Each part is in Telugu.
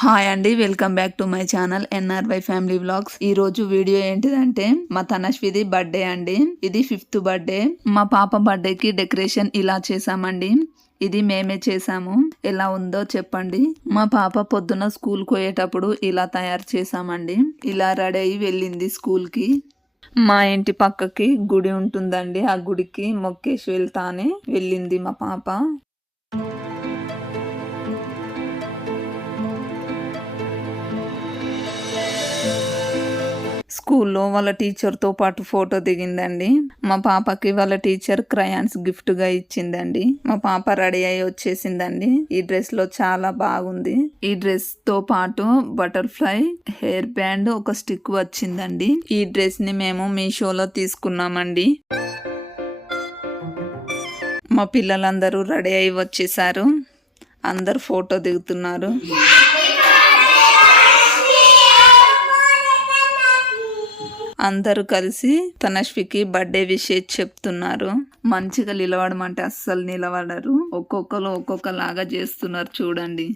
హాయ్ అండి, welcome back to my channel ఎన్ఆర్వై family vlogs. ఈ రోజు వీడియో ఏంటిదంటే మా తనశ్విది బర్త్డే అండి. ఇది 5th బర్త్డే. మా పాప బర్త్డేకి డెకరేషన్ ఇలా చేసామండి. ఇది మేమే చేసాము. ఎలా ఉందో చెప్పండి. మా పాప పొద్దున స్కూల్ పోయేటప్పుడు ఇలా తయారు చేసామండి. ఇలా రెడీ అయ్యి వెళ్ళింది స్కూల్ కి. మా ఇంటి పక్కకి గుడి ఉంటుందండి. ఆ గుడికి మొక్కేసి వెళ్తానే వెళ్ళింది మా పాప. స్కూల్లో వాళ్ళ టీచర్తో పాటు ఫోటో దిగిందండి. మా పాపకి వాళ్ళ టీచర్ క్రయాన్స్ గిఫ్ట్గా ఇచ్చిందండి. మా పాప రెడీ అయ్యి వచ్చేసిందండి. ఈ డ్రెస్లో చాలా బాగుంది. ఈ డ్రెస్తో పాటు బటర్ఫ్లై హెయిర్ బ్యాండ్, ఒక స్టిక్ వచ్చిందండి. ఈ డ్రెస్ని మేము మీషోలో తీసుకున్నామండి. మా పిల్లలందరూ రెడీ అయ్యి వచ్చేసారు. అందరు ఫోటో దిగుతున్నారు. అందరూ కలిసి తనశ్వికి బర్త్డే విషెస్ చెప్తున్నారు. మంచిగా నిలవడమంటే అస్సలు నిలబడరు. ఒక్కొక్కరు ఒక్కొక్కలాగా చేస్తున్నారు చూడండి.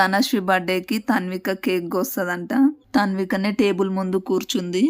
తనశ్వి బర్త్డేకి తన్విక కేక్ కోస్తుందంట. తన్వికనే టేబుల్ ముందు కూర్చుంది.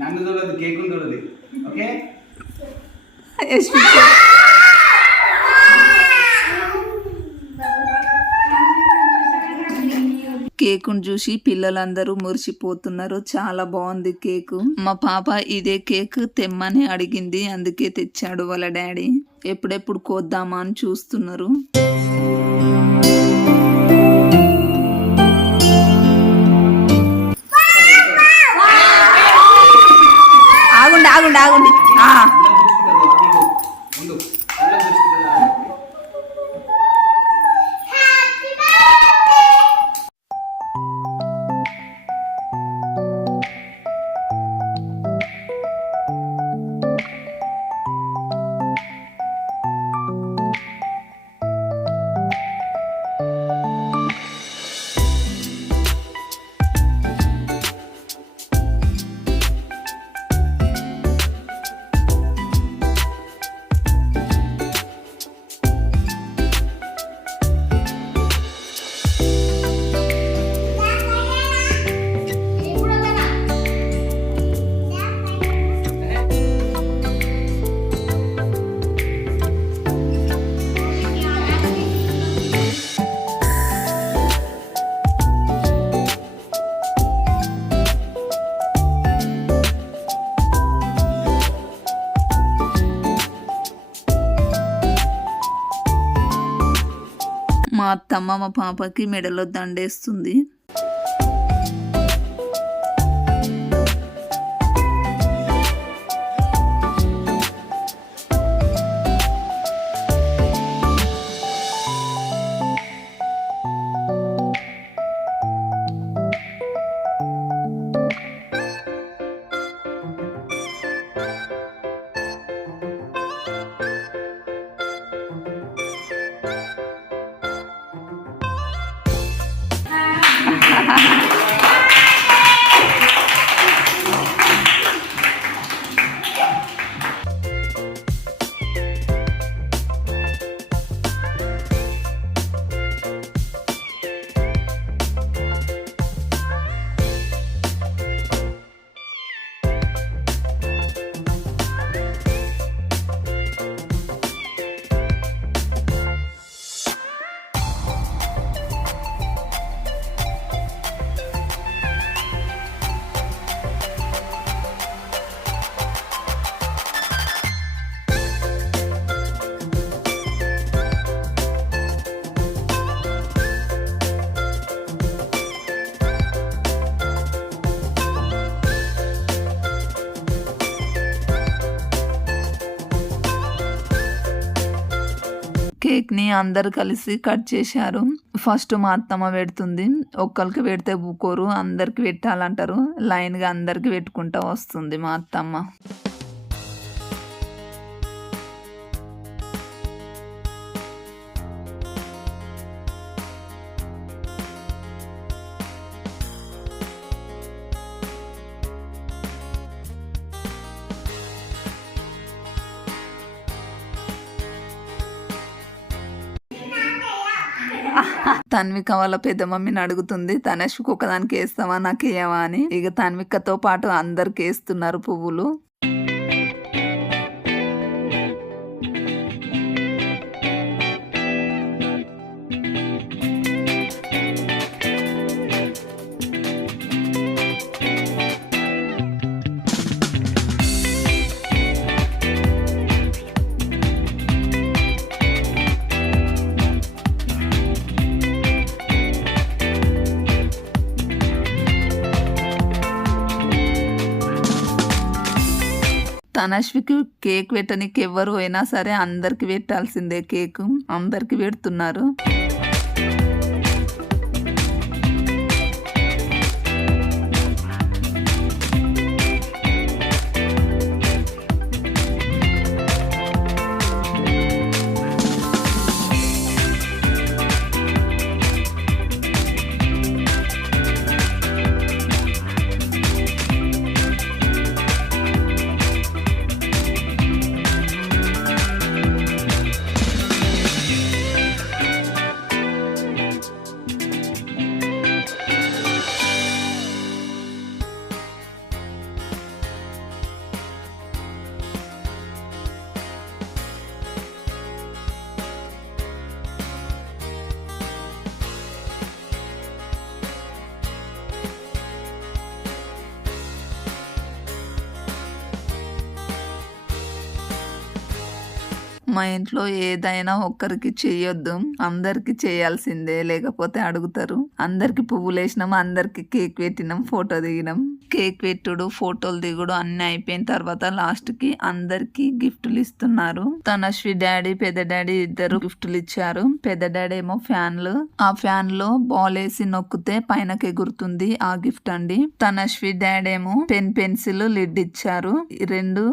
నన్ను చూడదు, కేక్ చూడదు. ఓకే, కేకును చూసి పిల్లలందరూ మురిసిపోతున్నారు. చాలా బాగుంది కేకు. మా పాప ఇదే కేక్ తెమ్మని అడిగింది, అందుకే తెచ్చాడు వాళ్ళ డాడీ. ఎప్పుడెప్పుడు కోద్దామా అని చూస్తున్నారు. ఆగుండి ఆగుండి. మా అత్తమ్మ మా పాపకి మెడలో దండేస్తుంది. కేక్ ని అందరు కలిసి కట్ చేశారు. ఫస్ట్ మా అత్తమ్మ పెడుతుంది. ఒక్కరికి పెడితే ఊకోరు, అందరికి పెట్టాలంటారు. లైన్ గా అందరికి పెట్టుకుంటా వస్తుంది మా అత్తమ్మ. తన్విక వాళ్ళ పెద్ద మమ్మీని అడుగుతుంది, తనష్కి ఒకదానికి వేస్తావా నాకు వేయవా అని. ఇక తన్వికతో పాటు అందరికి వేస్తున్నారు పువ్వులు. తనష్వికి కేక్ పెట్టనికి ఎవరు అయినా సరే అందరికి పెట్టాల్సిందే కేక్. అందరికి పెడుతున్నారు. మా ఇంట్లో ఏదైనా ఒక్కరికి చెయ్యొద్దు, అందరికి చేయాల్సిందే, లేకపోతే అడుగుతారు. అందరికి పువ్వులు వేసినాం, అందరికి కేక్ పెట్టినాం, ఫోటో దిగినాం. కేక్ పెట్టుడు, ఫోటోలు దిగుడు అన్ని అయిపోయిన తర్వాత లాస్ట్ కి అందరికి గిఫ్టులు ఇస్తున్నారు. తనశ్వి డాడీ, పెద్ద డాడీ ఇద్దరు గిఫ్టులు ఇచ్చారు. పెద్ద డాడీ ఏమో ఫ్యాన్లు, ఆ ఫ్యాన్ లో బాల్ వేసి నొక్కితే పైనకి ఎగురుతుంది, ఆ గిఫ్ట్ అండి. తనశ్వి డాడీ ఏమో పెన్సిల్ లిడ్ ఇచ్చారు. రెండు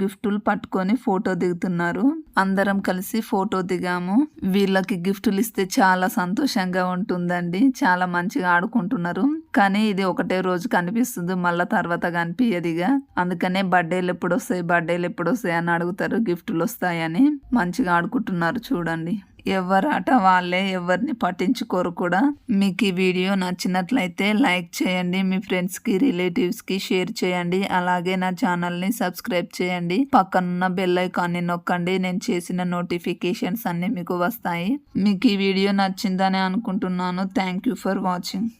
గిఫ్టులు పట్టుకొని ఫోటో దిగుతున్నారు. అందరం కలిసి ఫోటో దిగాము. వీళ్ళకి గిఫ్టులు ఇస్తే చాలా సంతోషంగా ఉంటుందండి. చాలా మంచిగా ఆడుకుంటున్నారు. కానీ ఇది ఒకటే రోజు కనిపిస్తుంది, మళ్ళా తర్వాత కనిపించదిగా. అందుకనే బర్త్డేలు ఎప్పుడు వస్తాయి అని అడుగుతారు. గిఫ్టులు వస్తాయని. మంచిగా ఆడుకుంటున్నారు చూడండి. ఎవరి ఆట వాళ్ళే, ఎవరిని పట్టించుకోరు కూడా. మీకు ఈ వీడియో నచ్చినట్లయితే లైక్ చేయండి, మీ ఫ్రెండ్స్కి, రిలేటివ్స్కి షేర్ చేయండి. అలాగే నా ఛానల్ని సబ్స్క్రైబ్ చేయండి. పక్కనున్న బెల్ ఐకాన్ని నొక్కండి. నేను చేసిన నోటిఫికేషన్స్ అన్నీ మీకు వస్తాయి. మీకు ఈ వీడియో నచ్చిందని అనుకుంటున్నాను. Thank you for watching.